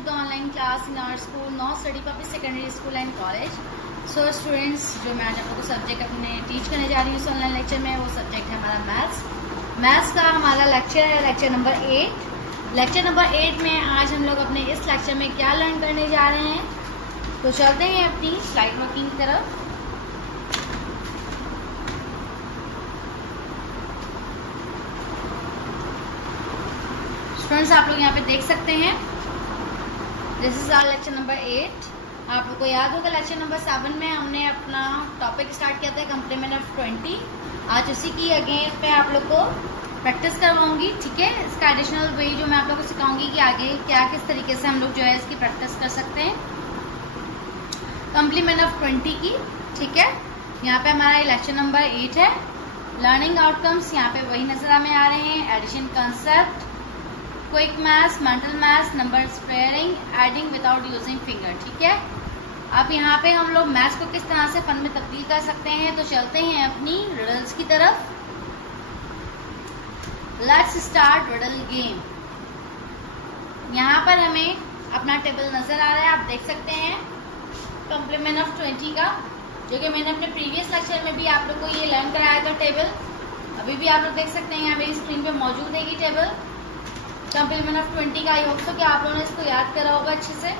to the online class in our school, North Study Public Secondary School and College. So students, जो मैं आज आप लोगों को सब्जेक्ट अपने टीच करने जा रही हूँ इस ऑनलाइन लेक्चर में, वो सब्जेक्ट है हमारा मैथ्स। मैथ्स का हमारा लेक्चर है लेक्चर नंबर 8। लेक्चर नंबर 8 में आज हम लोग अपने इस लेक्चर में क्या लर्न करने जा रहे हैं, तो चलते हैं अपनी स्लाइड वर्किंग की तरफ। स्टूडेंट्स, आप लोग यहाँ पे देख सकते हैं this is our lecture number 8। आप लोग को याद होगा लेक्चर नंबर 7 में हमने अपना टॉपिक स्टार्ट किया था कॉम्प्लीमेंट ऑफ 20। आज उसी की अगेन पे आप लोग को प्रैक्टिस करवाऊंगी, ठीक है। इसका एडिशनल वे जो मैं आप लोग को सिखाऊंगी कि आगे क्या किस तरीके से हम लोग जो है इसकी प्रैक्टिस कर सकते हैं कॉम्प्लीमेंट ऑफ 20 की, ठीक है। यहाँ पे हमारा लेक्चर नंबर 8 है। लर्निंग आउटकम्स यहाँ पे वही नजर में आ रहे हैं, addition concept, quick maths, mental maths, number sparing, adding without using finger, ठीक है। अब यहाँ पे हम लोग मैथ्स को किस तरह से फन में तब्दील कर सकते हैं, तो चलते हैं अपनी रिडल्स की तरफ। Let's start riddle game. यहाँ पर हमें अपना टेबल नजर आ रहा है, आप देख सकते हैं कॉम्प्लीमेंट ऑफ 20 का, जो कि मैंने अपने प्रीवियस लेक्चर में भी आप लोग को ये लर्न कराया था टेबल। अभी भी आप लोग देख सकते हैं यहाँ मेरी स्क्रीन पे मौजूद है ये टेबल कॉम्प्लीमेंट ऑफ 20 का। आई होप सो कि आप लोगों ने इसको याद करा होगा अच्छे से।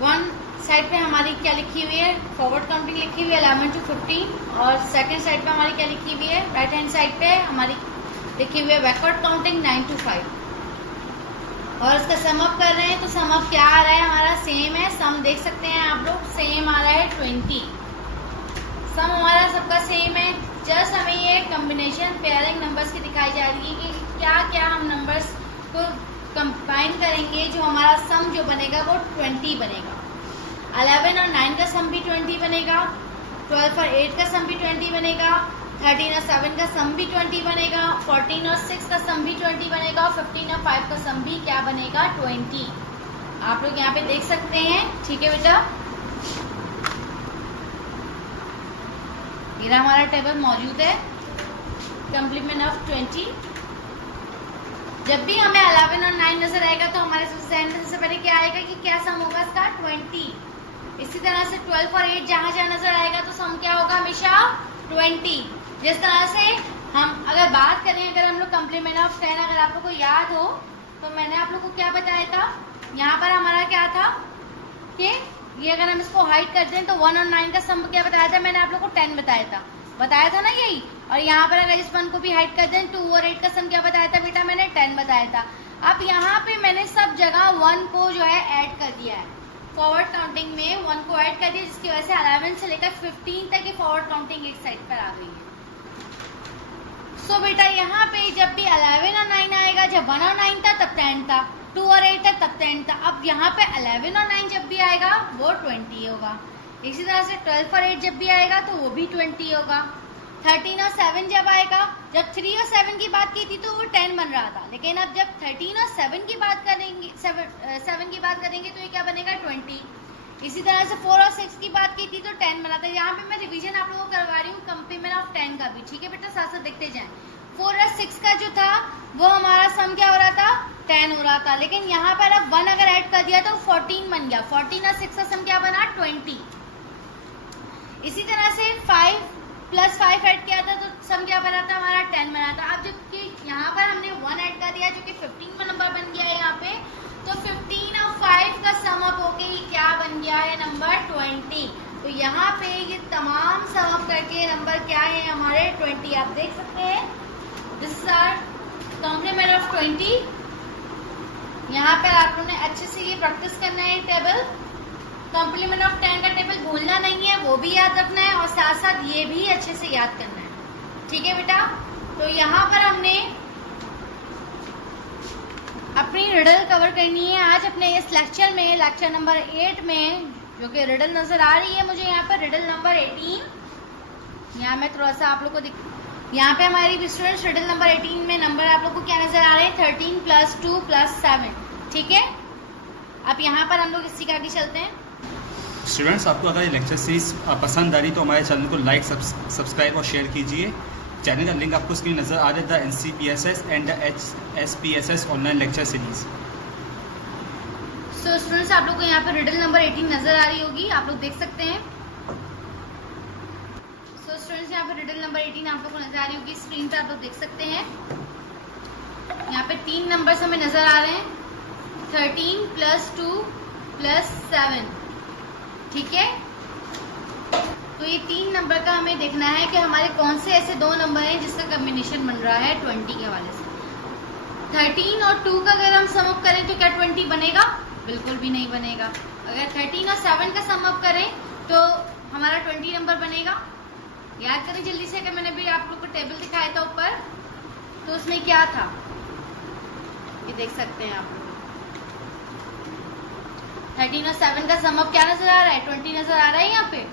वन साइड पे हमारी क्या लिखी हुई है, फॉरवर्ड काउंटिंग लिखी हुई है 11 to 15, और सेकंड साइड पे हमारी क्या लिखी हुई है, राइट हैंड साइड पे हमारी लिखी हुई है बैकवर्ड काउंटिंग 9 to 5। और इसका सम अप कर रहे हैं तो सम अप क्या आ रहा है, हमारा सेम है। सम देख सकते हैं आप लोग, सेम आ रहा है 20। सम हमारा सबका सेम है, जस्ट हमें ये कॉम्बिनेशन पेयरिंग नंबर्स की दिखाई जा रही है कि क्या क्या हम नंबर्स को कंबाइन करेंगे, जो हमारा सम जो बनेगा वो 20 बनेगा। 11 और 9 का सम भी 20 बनेगा, 12 और 8 का सम भी 20 बनेगा, 13 और 7 का सम भी 20 बनेगा, 14 और 6 का सम भी 20 बनेगा, और 15 और 5 का सम भी क्या बनेगा, 20। आप लोग यहाँ पे देख सकते हैं, ठीक है बेटा। ये हमारा टेबल मौजूद है कॉम्प्लीमेंट ऑफ 20। जब भी हमें 11 और 9 नजर आएगा तो हमारे सबसे पहले क्या आएगा कि क्या सम होगा इसका, 20। इसी तरह से 12 और 8 जहां जहां नजर आएगा तो सम क्या होगा, हमेशा 20। जिस तरह से हम अगर बात करें, अगर हम लोग कॉम्प्लीमेंट ऑफ 10, अगर आप लोग को याद हो तो मैंने आप लोग को क्या बताया था, यहाँ पर हमारा क्या था कि ये अगर हम इसको हाइड करते हैं तो 1 और 9 का सम क्या बताया था, मैंने आप लोग को 10 बताया था ना यही। और यहाँ पर अगर इस 1 को भी हाइड करते हैं 2 और 8 का सम क्या बताया था बेटा, मैंने 10 बताया था। अब यहाँ पे मैंने सब जगह 1 को जो है ऐड कर दिया है, फॉरवर्ड काउंटिंग में 1 को ऐड कर दिया, जिसकी वजह से 11 से लेकर 15 तक की फॉरवर्ड काउंटिंग एक साइड पर आ गई है। सो बेटा यहाँ पे जब भी 11 और 9 आएगा, जब 1 और 9 था तब 10 था, 2 और 8 था तब 10 था। अब यहाँ पे 11 और 9 जब भी आएगा वो 20 होगा। इसी तरह से 12 और 8 जब भी आएगा तो वो भी 20 होगा। 13 और 7 जब आएगा, जब 3 और 7 की बात की थी तो वो 10 बन रहा था, लेकिन अब जब 13 और 7 की बात करेंगे, 7 की बात करेंगे तो ये क्या बनेगा, 20। इसी तरह से 4 और 6 की बात की थी तो 10 बना था। यहाँ पे मैं रिवीजन आप लोगों को करवा रही हूँ कॉम्प्लीमेंट ऑफ 10 का भी, ठीक है बेटा, साथ साथ देखते जाएं। 4 और 6 का जो था वो हमारा सम क्या हो रहा था, 10 हो रहा था, लेकिन यहाँ पर अब 1 अगर ऐड कर दिया तो 14 बन गया। 14 और 6 का सम क्या बना, 20। इसी तरह से 5 + 5 ऐड किया था तो सम क्या बना था, हमारा 10 बना था। अब जबकि यहाँ पर हमने 1 ऐड कर दिया जो कि 15 नंबर बन गया है यहाँ पे, तो 15 और 5 का सम अप होके ये क्या बन गया है, नंबर 20। तो यहाँ पे ये तमाम सम अप करके नंबर क्या है हमारे 20। आप देख सकते हैं this is our complement of 20। यहाँ पर आप लोगों ने अच्छे से ये प्रैक्टिस करना है टेबल, कॉम्प्लीमेंट ऑफ 10 का टेबल भूलना नहीं है, वो भी याद रखना है, और साथ साथ ये भी अच्छे से याद करना है, ठीक है बेटा। तो यहाँ पर हमने अपनी रिडल कवर करनी है आज अपने इस लेक्चर में, लेक्चर नंबर 8 में, जो कि रिडल नजर आ रही है मुझे यहाँ पर, रिडल नंबर 18। यहाँ मैं थोड़ा सा आप लोग को यहाँ पे हमारी स्टूडेंट्स रिडल नंबर 18 में नंबर आप लोग को क्या नजर आ रहे हैं, 13 + 2 + 7, ठीक है। अब यहाँ पर हम लोग इसी का आगे चलते हैं। स्टूडेंट्स, आपको अगर ये लेक्चर सीरीज पसंद आ रही तो हमारे चैनल को लाइक, सब्सक्राइब और शेयर कीजिए। चैनल का लिंक आपको स्क्रीन नजर आ रहा है, the NCPSS and the HSPSS online lecture series. So students, आप लोग को यहाँ पे रिडल नंबर 18 नजर आ रही होगी, आप लोग देख सकते हैं। सो स्टूडेंट्स, यहाँ पे रिडल नंबर 18 आप लोग को नजर आ रही होगी, स्क्रीन पे आप लोग देख सकते हैं। यहाँ पे 3 नंबर्स हमें नजर आ रहे हैं, 13 + 2 + 7। ठीक है, तो ये 3 नंबर का हमें देखना है कि हमारे कौन से ऐसे 2 नंबर हैं जिसका कॉम्बिनेशन बन रहा है 20 के हवाले से। 13 और 2 का अगर हम सम अप करें तो क्या 20 बनेगा? बिल्कुल भी नहीं बनेगा। अगर 13 और 7 का सम अप करें तो हमारा 20 नंबर बनेगा। याद करें जल्दी से, अगर मैंने भी आप लोग को टेबल दिखाया था ऊपर, तो उसमें क्या था, ये देख सकते हैं आप लोग। 13 और 7 का सम अप क्या नजर आ रहा है? 20 नजर आ रहा है यहाँ पे।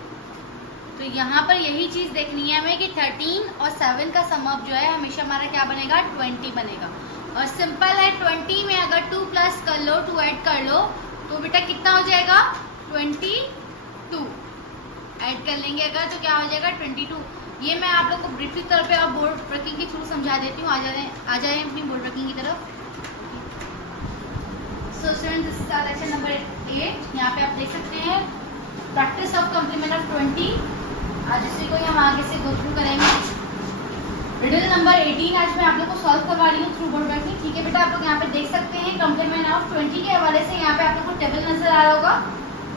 तो यहाँ पर यही चीज देखनी है हमें कि 13 और 7 का सम अप जो है हमेशा हमारा क्या बनेगा? 20 बनेगा। और सिंपल है, 20 में अगर 2 प्लस कर लो, 2 ऐड कर लो, तो बेटा कितना हो जाएगा? 22 ऐड कर लेंगे अगर, तो क्या हो जाएगा? 22। ये मैं आप लोग को ब्रीफली तौर पे और बोर्ड वर्किंग के थ्रू समझा देती हूँ। आ जाए अपनी बोर्ड वर्किंग की तरफ। So students, this is our lecture number 8। यहाँ पे आप देख सकते हैं प्रैक्टिस ऑफ कॉम्प्लीमेंट ऑफ 20। आज इसी को हम आगे से गो थ्रू करेंगे। रिडल नंबर 18 आज मैं आप लोग को सॉल्व करवा रही हूँ थ्रू बोर्ड वर्किंग। ठीक है बेटा, आप लोग यहाँ पे देख सकते हैं कॉम्प्लीमेंट ऑफ 20 के हवाले से यहाँ पे आप लोग को टेबल नजर आ रहा होगा,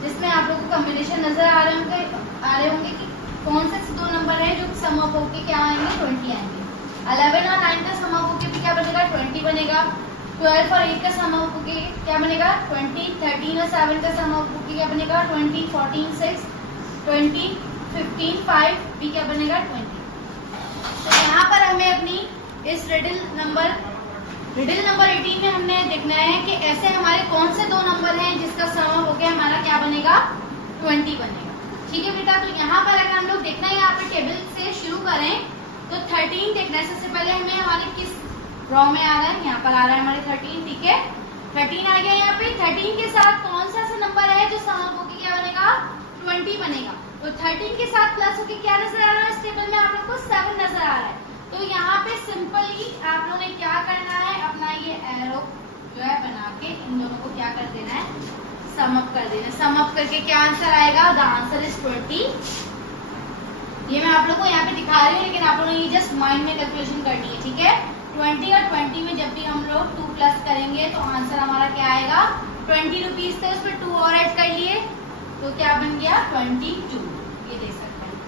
जिसमें आप लोग को कॉम्बिनेशन नजर आ रहे होंगे कि कौन से 2 नंबर है जो सम अप होके क्या आएंगे? 20 आएंगे। 11 और 9 का सम अप होके भी क्या बनेगा? 20 बनेगा। 12 और 8 का सम अप होके क्या बनेगा? 20। 13 और 7 का सम अप होके क्या बनेगा? 20। 14 6 20 15 5 भी क्या बनेगा? 20। तो यहाँ पर हमें अपनी इस रिडल नंबर 18 में हमने देखना है कि ऐसे हमारे कौन से 2 नंबर हैं जिसका सम अप होके हमारा क्या बनेगा? 20 बनेगा। ठीक है बेटा, तो यहाँ पर अगर हम लोग देखना है, यहाँ पे टेबल से शुरू करें तो 13 देखना है। सबसे पहले हमें हमारे किस रॉ में आ रहा है? यहाँ पर आ रहा है हमारे 13। ठीक है, 13 आ गया। यहाँ पे 13 के साथ कौन सा ऐसा नंबर है जो सम अप होके क्या बनेगा? 20 बनेगा। तो 13 के साथ प्लस होके क्या नजर आ रहा है? इस टेबल में आप लोग को 7 नजर आ रहा है। तो यहाँ पे सिंपली आप लोगों ने क्या करना है, अपना ये एरो जो है बना के इन दोनों को क्या कर देना है? सम अप कर देना है। सम अप करके क्या आंसर आएगा? The answer is 20। ये मैं आप लोग को यहाँ पे दिखा रही हूँ, लेकिन आप लोगों ने ये जस्ट माइंड में कैलकुलेशन करनी है। ठीक है, 20 और 20 में जब भी हम लोग 2 प्लस करेंगे तो आंसर हमारा क्या आएगा? 20 रुपीज थे, उसमें 2 और ऐड कर लिए तो क्या बन गया? 22। ये देख सकते हैं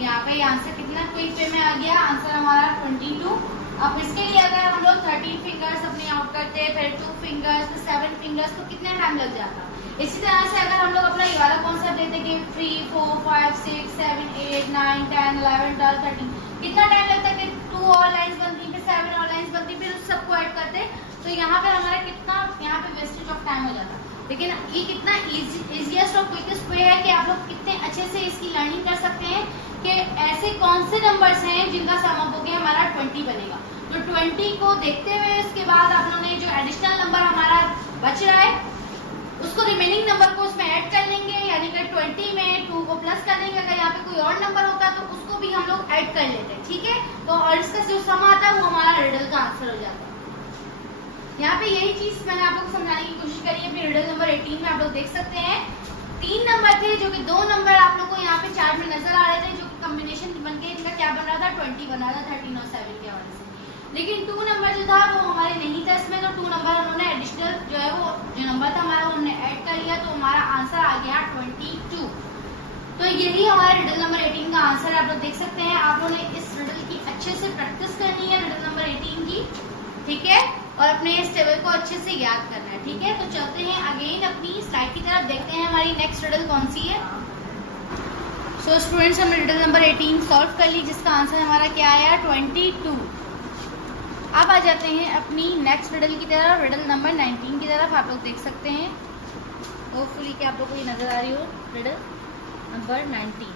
यहाँ पे आंसर कितना क्विक वे में आ गया, आंसर हमारा 22। अब इसके लिए अगर हम लोग 13 फिंगर्स अपने आउट करते, फिर 2 फिंगर्स, फिर 7 फिंगर्स, तो कितना टाइम लग जाता? इसी तरह से अगर हम लोग अपना ये वाला कॉन्सेप्ट लेते कि 3 4 5 6 7 8 9 10 11 12 13, कितना टाइम लगता कि 2 और लाइंस बनती, फिर 7 और लाइंस बनती, फिर उस सबको ऐड करते, तो यहाँ पर हमारा कितना यहाँ पे वेस्टेज ऑफ टाइम हो जाता। लेकिन ये कितना इजीएस्ट और क्विकेस्ट वे है कि आप लोग कितने अच्छे से इसकी लर्निंग कर सकते हैं कि ऐसे कौन से नंबर्स हैं जिनका सम अप होके हमारा 20 बनेगा। तो 20 को देखते हुए इसके बाद आप लोगों ने जो एडिशनल नंबर हमारा बच रहा है उसको रिमेनिंग नंबर को उसमें ऐड कर लेंगे, यानी कि 20 में 2 को प्लस कर लेंगे। अगर यहाँ पे कोई और नंबर होता तो उसको भी हम लोग ऐड कर लेते हैं। ठीक है, तो और इसका जो सम आता है वो हमारा रिडल का आंसर हो जाता है। यहाँ पे यही चीज मैंने आप लोग को समझाने की कोशिश करी है। फिर रिडल नंबर 18 में आप लोग देख सकते हैं 3 नंबर थे, जो कि 2 नंबर आप लोग को यहाँ पे चार्ट में नजर आ रहे थे, जो कॉम्बिनेशन बनके इनका क्या बन रहा था? 20 बन रहा था 13 और 7 के हवाले से। लेकिन 2 नंबर जो था वो हमारे नहीं था इसमें, तो 2 नंबर उन्होंने एडिशनल जो है वो जो नंबर था हमारा उन्होंने ऐड कर लिया, तो हमारा आंसर आ गया 22। तो यही हमारे रिडल नंबर 18 का आंसर आप लोग देख सकते हैं। आप लोगों ने इस रिडल की अच्छे से प्रैक्टिस करनी है, रिडल नंबर 18 की। ठीक है, और अपने इस टेबल को अच्छे से याद करना है। ठीक है, तो चलते हैं अगेन अपनी स्लाइड की तरफ, देखते हैं हमारी नेक्स्ट रिडल कौन सी है। सो स्टूडेंट्स, हमने रिडल नंबर 18 सॉल्व कर ली, जिसका आंसर हमारा क्या आया? 22। अब आ जाते हैं अपनी नेक्स्ट रिडल की तरफ, रिडल नंबर 19 की तरफ। आप लोग देख सकते हैं होपफुली कि आप लोग को ये नजर आ रही हो, रिडल नंबर 19।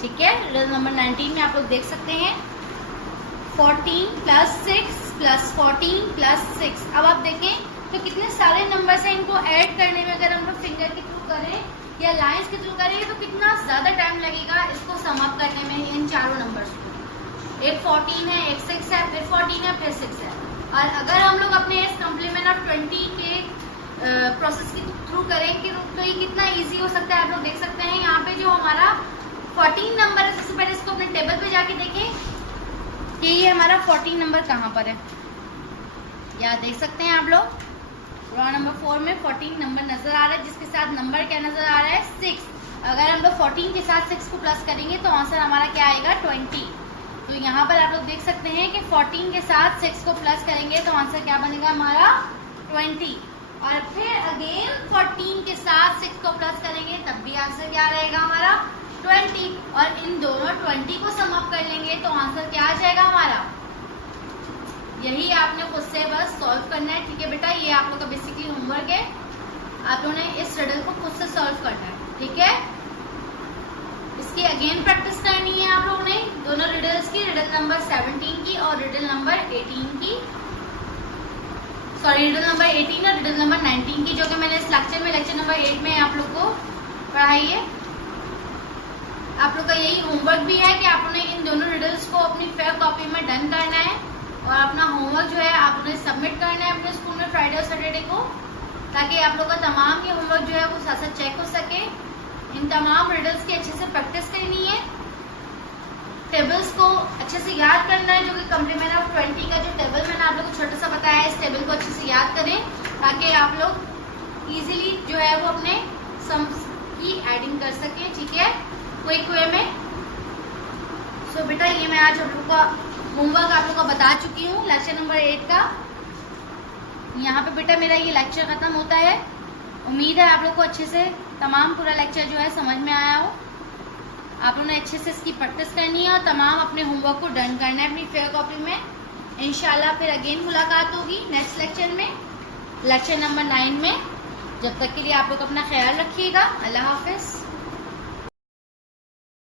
ठीक है, रिडल नंबर 19 में आप लोग देख सकते हैं 14 + 6 + 14 + 6। अब आप देखें तो कितने सारे नंबर्स हैं, इनको ऐड करने में अगर हम लोग फिंगर के थ्रू करें या लाइंस के थ्रू करें तो कितना ज़्यादा टाइम लगेगा इसको सम अप करने में, इन चारों नंबर्स को। एक 14 है, एक 6 है, फिर 14 है, फिर 6 है। और अगर हम लोग अपने इस कॉम्प्लीमेंट ऑफ 20 के प्रोसेस के थ्रू करें कि तो ये कितना इजी हो सकता है। आप लोग देख सकते हैं यहाँ पे जो हमारा 14 नंबर है, सबसे पहले इसको अपने टेबल पे जाके देखें कि ये हमारा 14 नंबर कहाँ पर है। यहाँ देख सकते हैं आप लोग रो नंबर 4 में 14 नंबर नजर आ रहा है, जिसके साथ नंबर क्या नजर आ रहा है 6। अगर हम लोग 14 के साथ 6 को प्लस करेंगे तो आंसर हमारा क्या आएगा 20। तो यहाँ पर आप लोग देख सकते हैं कि 14 के साथ 6 को प्लस करेंगे तो आंसर क्या बनेगा हमारा 20। और फिर अगेन 14 के साथ 6 को प्लस करेंगे तब भी आंसर क्या रहेगा हमारा 20। और इन दोनों 20 को सम अप कर लेंगे तो आंसर क्या आ जाएगा हमारा। यही आपने खुद से बस सॉल्व करना है, ठीक है बेटा। ये आप लोग का बेसिकली होमवर्क है, आप लोगों ने इस रिडल को खुद से सॉल्व करना है, ठीक है। इसकी अगेन प्रैक्टिस करनी है आप लोगों ने दोनों रिडल्स की, रिडल नंबर 17 की और रिडल नंबर 18 की, सॉरी रिडल नंबर 18 और रिडल नंबर 19 की, जो कि मैंने इस लेक्चर में लेक्चर नंबर 8 में आप लोग को पढ़ाई है। आप लोग का यही होमवर्क भी है कि आप लोगों ने इन दोनों रिडल्स को अपनी फेयर कॉपी में डन करना है और अपना होमवर्क जो है आप लोगों ने सबमिट करना है अपने स्कूल में फ्राइडे और सैटरडे को, ताकि आप लोग का तमाम ये होमवर्क जो है वो साथ साथ चेक हो सके। इन तमाम रिडल्स की अच्छे से प्रैक्टिस करनी है, टेबल्स को अच्छे से याद करना है, जो कि कॉम्प्लीमेंट ऑफ 20 का जो टेबल मैंने आप लोग को छोटा सा बताया है, इस टेबल को अच्छे से याद करें ताकि आप लोग इजीली जो है वो अपने सम्स की एडिंग कर सकें, ठीक है, क्विक वे में। सो बेटा ये मैं आज आप लोग का होमवर्क आप लोग को बता चुकी हूँ लेक्चर नंबर 8 का। यहाँ पे बेटा मेरा ये लेक्चर खत्म होता है। उम्मीद है आप लोग को अच्छे से तमाम पूरा लेक्चर जो है समझ में आया हो। आप लोगों ने अच्छे से इसकी प्रैक्टिस करनी है और तमाम अपने होमवर्क को डन करना है अपनी फेयर कॉपी में। इंशाल्लाह फिर अगेन मुलाकात होगी नेक्स्ट लेक्चर में, लेक्चर नंबर 9 में। जब तक के लिए आप लोग अपना ख्याल रखिएगा। अल्लाह हाफिज।